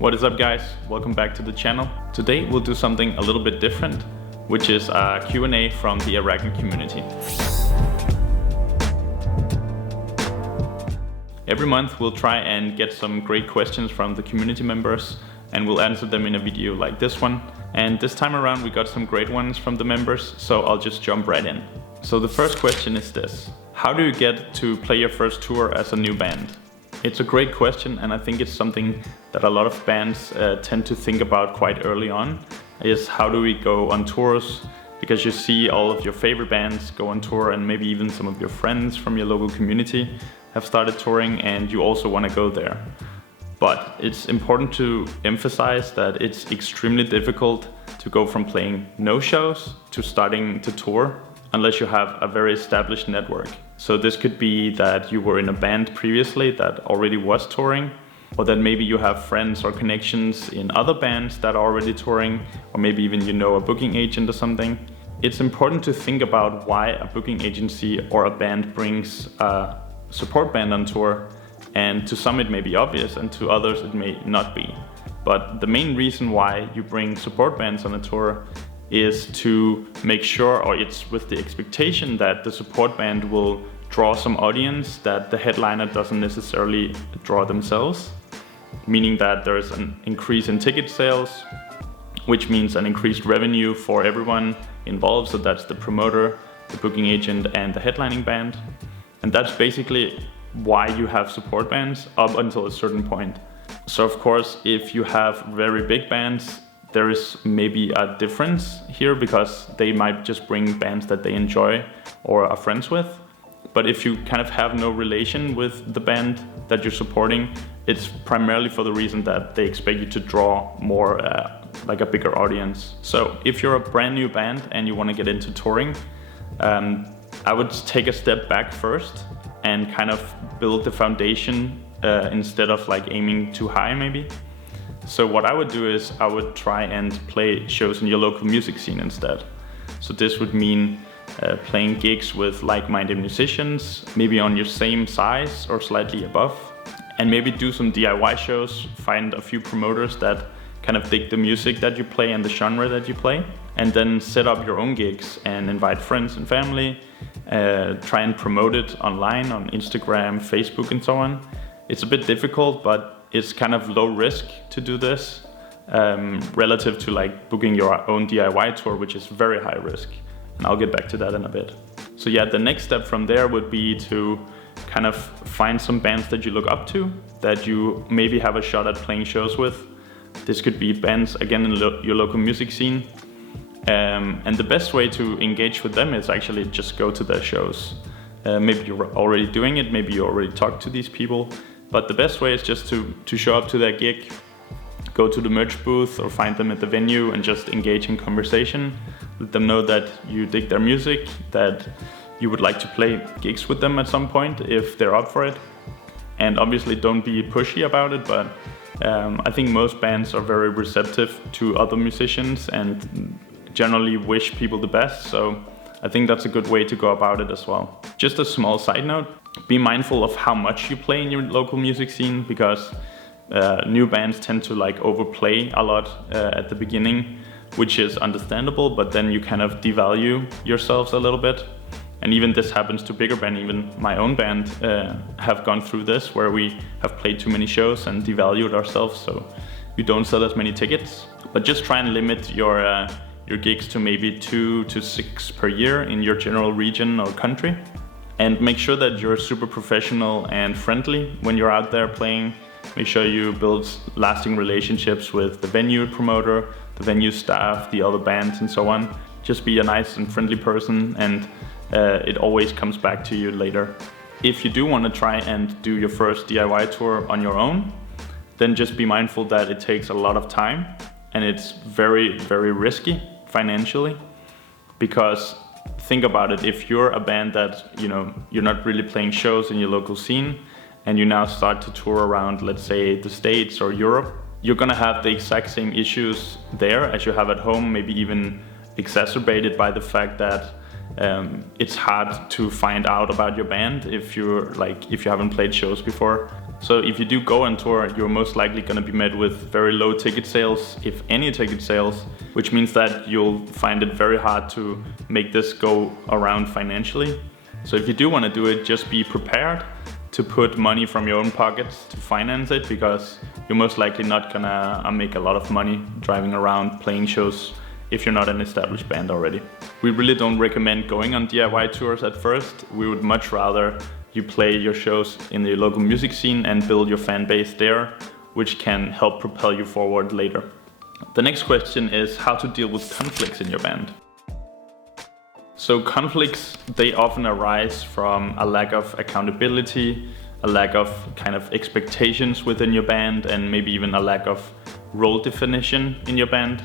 What is up, guys? Welcome back to the channel. Today we'll do something a little bit different, which is a Q&A from the Arachnid Community. Every month we'll try and get some great questions from the community members, and we'll answer them in a video like this one. And this time around we got some great ones from the members, so I'll just jump right in. So the first question is this: how do you get to play your first tour as a new band? It's a great question, and I think it's something that a lot of bands tend to think about quite early on, is how do we go on tours? Because you see all of your favorite bands go on tour, and maybe even some of your friends from your local community have started touring, and you also want to go there. But it's important to emphasize that it's extremely difficult to go from playing no shows to starting to tour unless you have a very established network. So this could be that you were in a band previously that already was touring, or that maybe you have friends or connections in other bands that are already touring, or maybe even you know a booking agent or something. It's important to think about why a booking agency or a band brings a support band on tour, and to some it may be obvious and to others it may not be. But the main reason why you bring support bands on a tour is to make sure, or it's with the expectation that the support band will draw some audience that the headliner doesn't necessarily draw themselves, meaning that there's an increase in ticket sales, which means an increased revenue for everyone involved. So that's the promoter, the booking agent, and the headlining band. And that's basically why you have support bands up until a certain point. So of course, if you have very big bands, there is maybe a difference here because they might just bring bands that they enjoy or are friends with. But if you kind of have no relation with the band that you're supporting, it's primarily for the reason that they expect you to draw more, like a bigger audience. So if you're a brand new band and you want to get into touring, I would take a step back first and kind of build the foundation instead of like aiming too high maybe. So what I would do is I would try and play shows in your local music scene instead. So this would mean playing gigs with like-minded musicians, maybe on your same size or slightly above, and maybe do some DIY shows, find a few promoters that kind of dig the music that you play and the genre that you play, and then set up your own gigs and invite friends and family, try and promote it online on Instagram, Facebook, and so on. It's a bit difficult, but it's kind of low risk to do this relative to like booking your own DIY tour, which is very high risk. And I'll get back to that in a bit. So yeah, the next step from there would be to kind of find some bands that you look up to, that you maybe have a shot at playing shows with. This could be bands, again, in your local music scene. And the best way to engage with them is actually just go to their shows. Maybe you're already doing it, maybe you already talked to these people, but the best way is just to show up to their gig, go to the merch booth or find them at the venue and just engage in conversation. Let them know that you dig their music, that you would like to play gigs with them at some point if they're up for it. And obviously don't be pushy about it, but I think most bands are very receptive to other musicians and generally wish people the best. So I think that's a good way to go about it as well. Just a small side note, be mindful of how much you play in your local music scene, because new bands tend to like overplay a lot at the beginning, which is understandable, but then you kind of devalue yourselves a little bit. And even this happens to bigger bands. Even my own band have gone through this, where we have played too many shows and devalued ourselves, so we don't sell as many tickets. But just try and limit your gigs to maybe 2 to 6 per year in your general region or country. And make sure that you're super professional and friendly when you're out there playing. Make sure you build lasting relationships with the venue promoter, the venue staff, the other bands, and so on. Just be a nice and friendly person, and it always comes back to you later. If you do want to try and do your first DIY tour on your own, then just be mindful that it takes a lot of time and it's very, very risky financially. Because think about it, if you're a band that, you're not really playing shows in your local scene, and you now start to tour around, let's say, the States or Europe, you're gonna have the exact same issues there as you have at home, maybe even exacerbated by the fact that it's hard to find out about your band if you haven't played shows before. So if you do go on tour, you're most likely going to be met with very low ticket sales, if any ticket sales, which means that you'll find it very hard to make this go around financially. So if you do want to do it, just be prepared to put money from your own pockets to finance it, because you're most likely not gonna make a lot of money driving around playing shows if you're not an established band already. We really don't recommend going on DIY tours at first. We would much rather you play your shows in the local music scene and build your fan base there, which can help propel you forward later. The next question is how to deal with conflicts in your band. So conflicts, they often arise from a lack of accountability, a lack of kind of expectations within your band, and maybe even a lack of role definition in your band.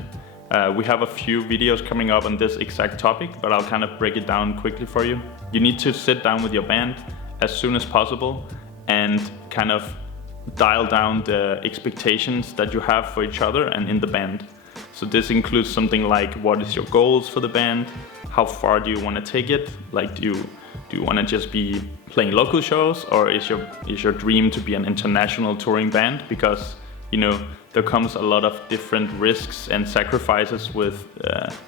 We have a few videos coming up on this exact topic, but I'll kind of break it down quickly for you. You need to sit down with your band as soon as possible and kind of dial down the expectations that you have for each other and in the band. So this includes something like, what is your goals for the band? How far do you want to take it? Like, do you want to just be playing local shows, or is your dream to be an international touring band? Because, you know, there comes a lot of different risks and sacrifices with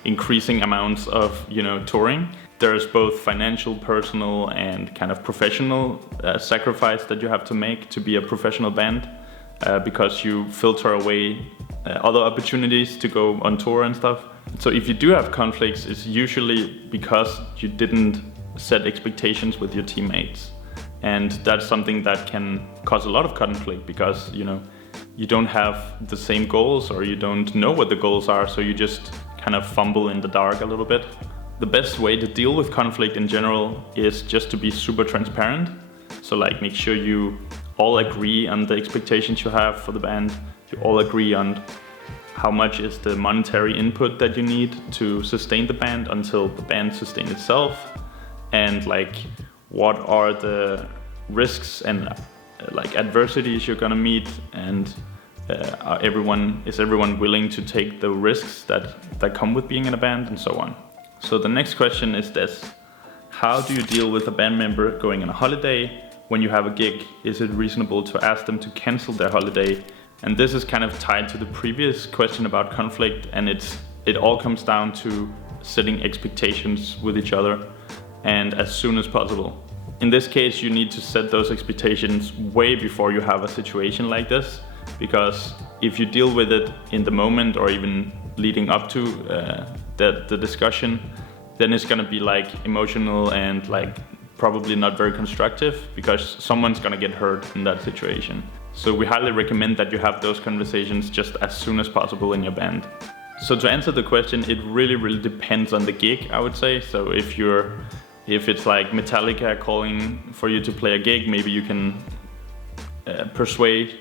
increasing amounts of, you know, touring. There's both financial, personal, and kind of professional sacrifice that you have to make to be a professional band, because you filter away other opportunities to go on tour and stuff. So if you do have conflicts, it's usually because you didn't set expectations with your teammates. And that's something that can cause a lot of conflict, because, you know, you don't have the same goals, or you don't know what the goals are, so you just kind of fumble in the dark a little bit. The best way to deal with conflict in general is just to be super transparent. So like, make sure you all agree on the expectations you have for the band. You all agree on how much is the monetary input that you need to sustain the band until the band sustains itself, and like, what are the risks and like adversities you're gonna meet, and is everyone willing to take the risks that come with being in a band, and so on. So the next question is this: how do you deal with a band member going on a holiday when you have a gig? Is it reasonable to ask them to cancel their holiday? And this is kind of tied to the previous question about conflict, and it all comes down to setting expectations with each other, and as soon as possible. In this case, you need to set those expectations way before you have a situation like this, because if you deal with it in the moment, or even leading up to the discussion, then it's gonna be like emotional and like probably not very constructive, because someone's gonna get hurt in that situation. So we highly recommend that you have those conversations just as soon as possible in your band. So to answer the question, it really depends on the gig, I would say. So if it's like Metallica calling for you to play a gig, maybe you can persuade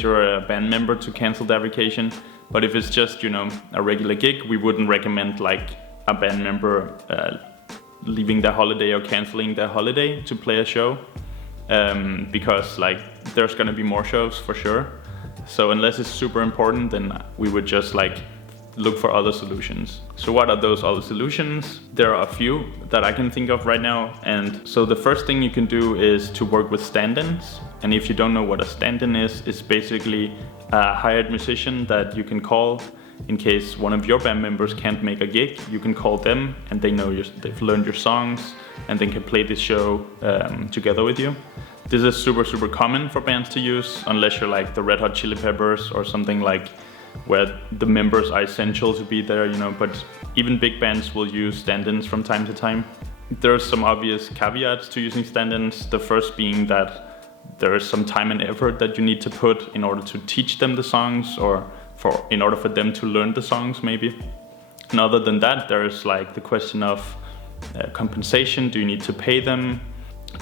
your band member to cancel their vacation. But if it's just, you know, a regular gig, we wouldn't recommend like a band member leaving their holiday or canceling their holiday to play a show, because like there's gonna be more shows for sure. So unless it's super important, then we would just like look for other solutions. So what are those other solutions? There are a few that I can think of right now. And so the first thing you can do is to work with stand-ins. And if you don't know what a stand-in is, it's basically a hired musician that you can call in case one of your band members can't make a gig. You can call them, and they've learned your songs, and they can play this show together with you. This is super common for bands to use, unless you're like the Red Hot Chili Peppers or something like where the members are essential to be there, you know, but even big bands will use stand-ins from time to time. There are some obvious caveats to using stand-ins. The first being that there is some time and effort that you need to put in order to teach them the songs, or in order for them to learn the songs maybe. And other than that, there's like the question of compensation. Do you need to pay them?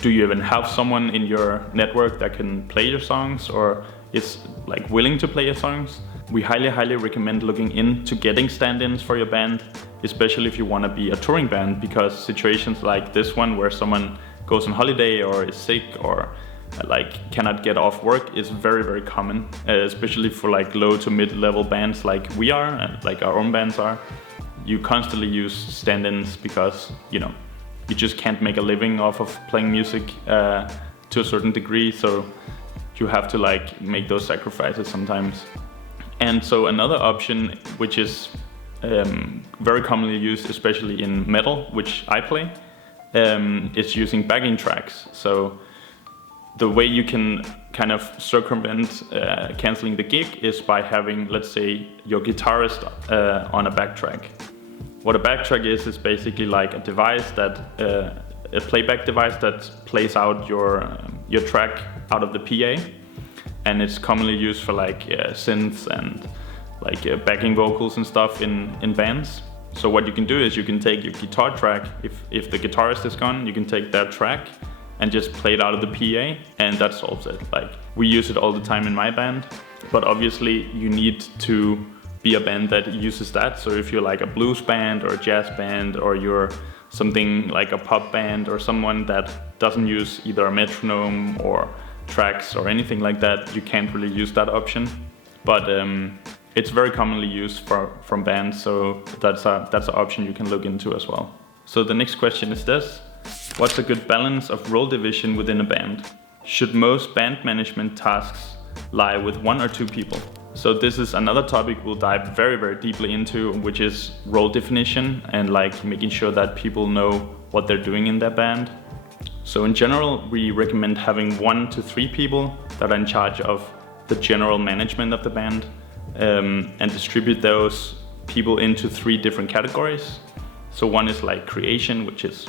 Do you even have someone in your network that can play your songs, or is like willing to play your songs? We highly recommend looking into getting stand-ins for your band, especially if you want to be a touring band, because situations like this one where someone goes on holiday or is sick or like cannot get off work is very common, especially for like low to mid-level bands like we are, and like our own bands are. You constantly use stand-ins because, you know, you just can't make a living off of playing music to a certain degree. So you have to like make those sacrifices sometimes. And so another option, which is very commonly used, especially in metal, which I play, is using backing tracks. So the way you can kind of circumvent canceling the gig is by having, let's say, your guitarist on a backtrack. What a backtrack is basically like a device that, a playback device that plays out your track out of the PA, and it's commonly used for like synths and like backing vocals and stuff in bands. So what you can do is you can take your guitar track, if the guitarist is gone, you can take that track and just play it out of the PA, and that solves it. Like, we use it all the time in my band, but obviously you need to be a band that uses that. So if you're like a blues band or a jazz band, or you're something like a pop band, or someone that doesn't use either a metronome or tracks or anything like that, you can't really use that option. But it's very commonly used from bands, so that's an option you can look into as well. So the next question is this: what's a good balance of role division within a band? Should most band management tasks lie with 1 or 2 people? So this is another topic we'll dive very, very deeply into, which is role definition and like making sure that people know what they're doing in their band. So in general, we recommend having 1 to 3 people that are in charge of the general management of the band, and distribute those people into 3 different categories. So one is like creation, which is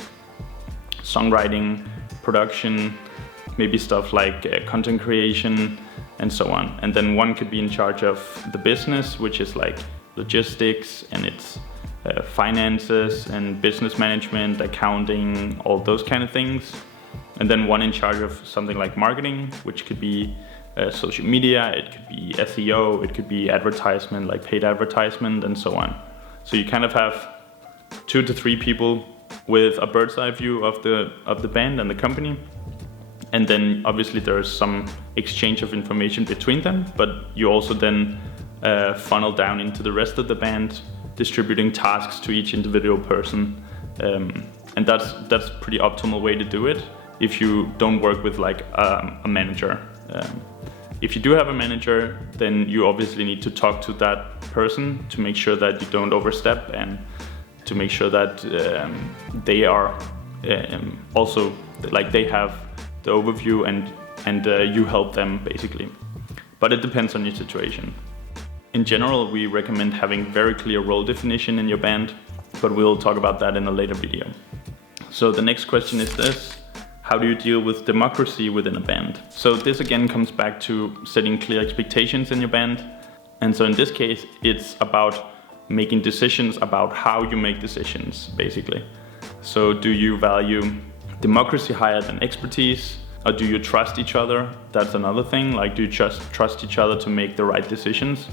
songwriting, production, maybe stuff like content creation, and so on. And then one could be in charge of the business, which is like logistics, and it's finances and business management, accounting, all those kind of things. And then one in charge of something like marketing, which could be social media, it could be SEO, it could be advertisement, like paid advertisement, and so on. So you kind of have 2 to 3 people with a bird's eye view of the band and the company. And then obviously there's some exchange of information between them, but you also then funnel down into the rest of the band, distributing tasks to each individual person. And that's a pretty optimal way to do it if you don't work with like a manager. If you do have a manager, then you obviously need to talk to that person to make sure that you don't overstep, and to make sure that they are also like they have the overview, and you help them basically. But it depends on your situation. In general, we recommend having very clear role definition in your band, but we'll talk about that in a later video. So the next question is this: how do you deal with democracy within a band? So this again comes back to setting clear expectations in your band. And so in this case, it's about making decisions about how you make decisions, basically. So do you value democracy higher than expertise? Or do you trust each other? That's another thing. Like, do you just trust each other to make the right decisions?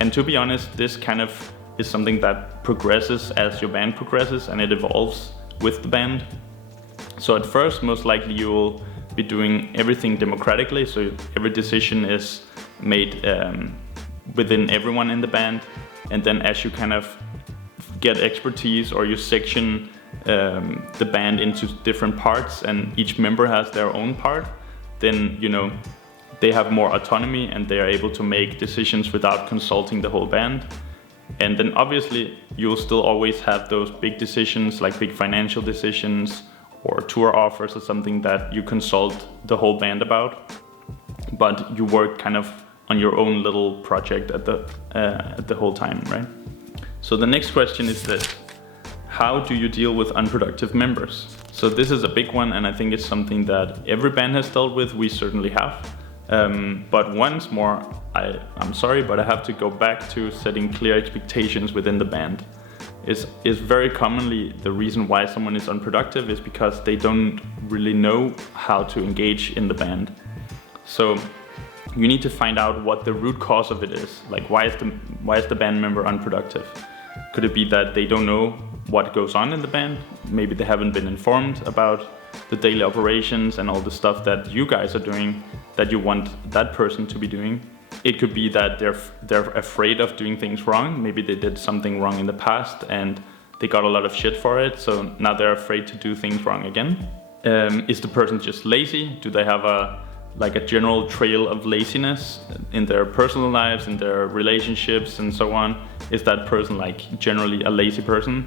And to be honest, this kind of is something that progresses as your band progresses, and it evolves with the band. So at first, most likely you will be doing everything democratically. So every decision is made within everyone in the band. And then as you kind of get expertise, or you section the band into different parts, and each member has their own part, then they have more autonomy and they are able to make decisions without consulting the whole band. And then obviously you'll still always have those big decisions, like big financial decisions or tour offers or something, that you consult the whole band about, but you work kind of on your own little project at the whole time, right? So the next question is this: how do you deal with unproductive members? So this is a big one, and I think it's something that every band has dealt with. We certainly have. But once more, I'm sorry, but I have to go back to setting clear expectations within the band. Is very commonly the reason why someone is unproductive is because they don't really know how to engage in the band. So you need to find out what the root cause of it is. Like, why is the band member unproductive? Could it be that they don't know what goes on in the band? Maybe they haven't been informed about the daily operations and all the stuff that you guys are doing that you want that person to be doing. It could be that they're afraid of doing things wrong. Maybe they did something wrong in the past and they got a lot of shit for it, so now they're afraid to do things wrong again. Is the person just lazy? Do they have like a general trail of laziness in their personal lives, in their relationships and so on, is that person like generally a lazy person?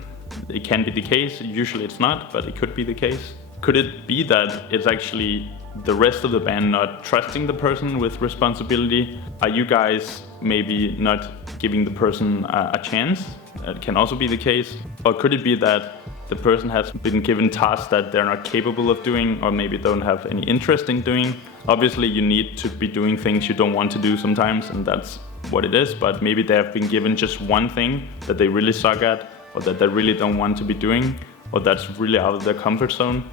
It can be the case, usually it's not, but it could be the case. Could it be that it's actually the rest of the band not trusting the person with responsibility? Are you guys maybe not giving the person a chance? It can also be the case. Or could it be that the person has been given tasks that they're not capable of doing, or maybe don't have any interest in doing? Obviously you need to be doing things you don't want to do sometimes, and that's what it is, but maybe they have been given just one thing that they really suck at, or that they really don't want to be doing, or that's really out of their comfort zone.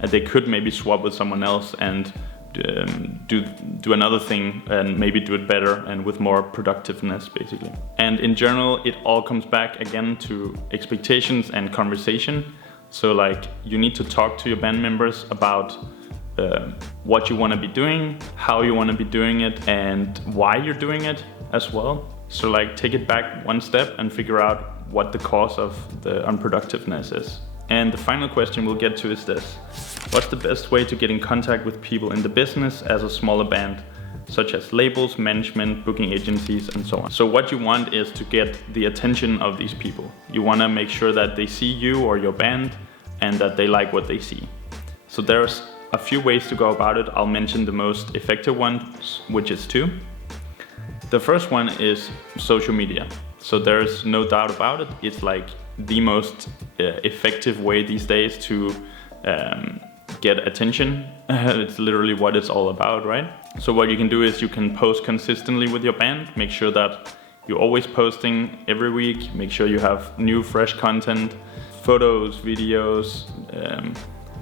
And they could maybe swap with someone else and do another thing and maybe do it better and with more productiveness, basically. And in general, it all comes back again to expectations and conversation. So like, you need to talk to your band members about what you want to be doing, how you want to be doing it, and why you're doing it as well. So like, take it back one step and figure out what the cause of the unproductiveness is. And the final question we'll get to is this: what's the best way to get in contact with people in the business as a smaller band, such as labels, management, booking agencies, and so on? So what you want is to get the attention of these people. You want to make sure that they see you or your band and that they like what they see. So there's a few ways to go about it. I'll mention the most effective ones, which is 2. The first one is social media. So there's no doubt about it. It's like the most effective way these days to get attention. It's literally what it's all about, right? So what you can do is you can post consistently with your band. Make sure that you're always posting every week. Make sure you have new, fresh content, photos, videos,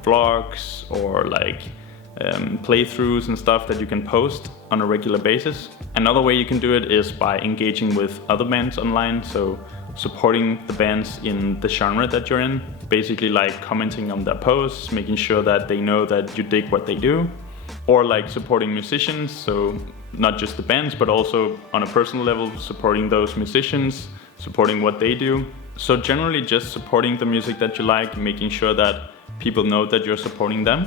vlogs, or like playthroughs and stuff that you can post on a regular basis. Another way you can do it is by engaging with other bands online. So supporting the bands in the genre that you're in, basically like commenting on their posts, making sure that they know that you dig what they do, or like supporting musicians, so not just the bands but also on a personal level, supporting those musicians, supporting what they do. So generally just supporting the music that you like, making sure that people know that you're supporting them,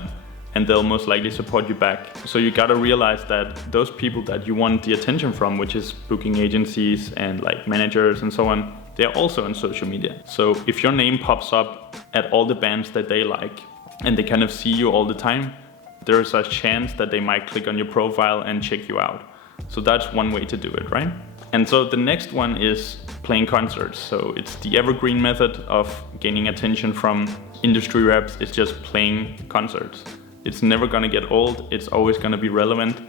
and they'll most likely support you back. So you gotta realize that those people that you want the attention from, which is booking agencies and like managers and so on, they're also on social media. So if your name pops up at all the bands that they like and they kind of see you all the time, there is a chance that they might click on your profile and check you out. So that's one way to do it, right? And so the next one is playing concerts. So it's the evergreen method of gaining attention from industry reps. It's just playing concerts. It's never gonna get old. It's always gonna be relevant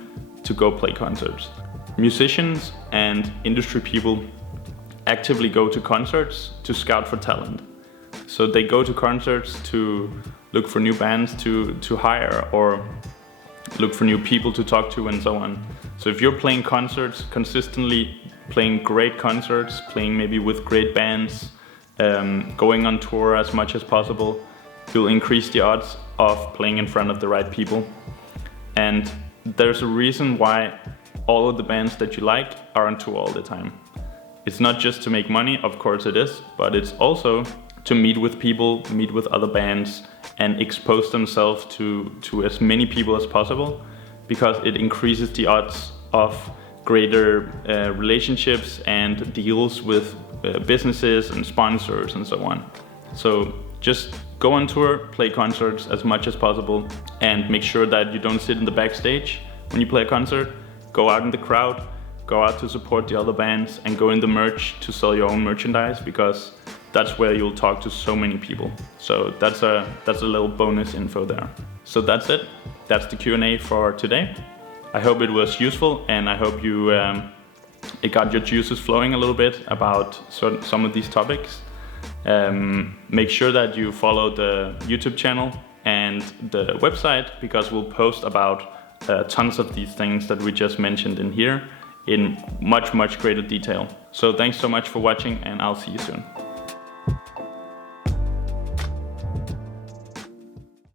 to go play concerts. Musicians and industry people actively go to concerts to scout for talent. So they go to concerts to look for new bands to hire, or look for new people to talk to, and so on. So if you're playing concerts consistently, playing great concerts, playing maybe with great bands, going on tour as much as possible, you'll increase the odds of playing in front of the right people. And there's a reason why all of the bands that you like are on tour all the time. It's not just to make money, of course it is, but it's also to meet with people, meet with other bands, and expose themselves to as many people as possible, because it increases the odds of greater relationships and deals with businesses and sponsors and so on. So just go on tour, play concerts as much as possible, and make sure that you don't sit in the backstage when you play a concert. Go out in the crowd, go out to support the other bands, and go in the merch to sell your own merchandise, because that's where you'll talk to so many people. So that's a little bonus info there. So that's it. That's the Q&A for today. I hope it was useful, and I hope you it got your juices flowing a little bit about some of these topics. Make sure that you follow the YouTube channel and the website, because we'll post about tons of these things that we just mentioned in here in much greater detail. So thanks so much for watching, and I'll see you soon.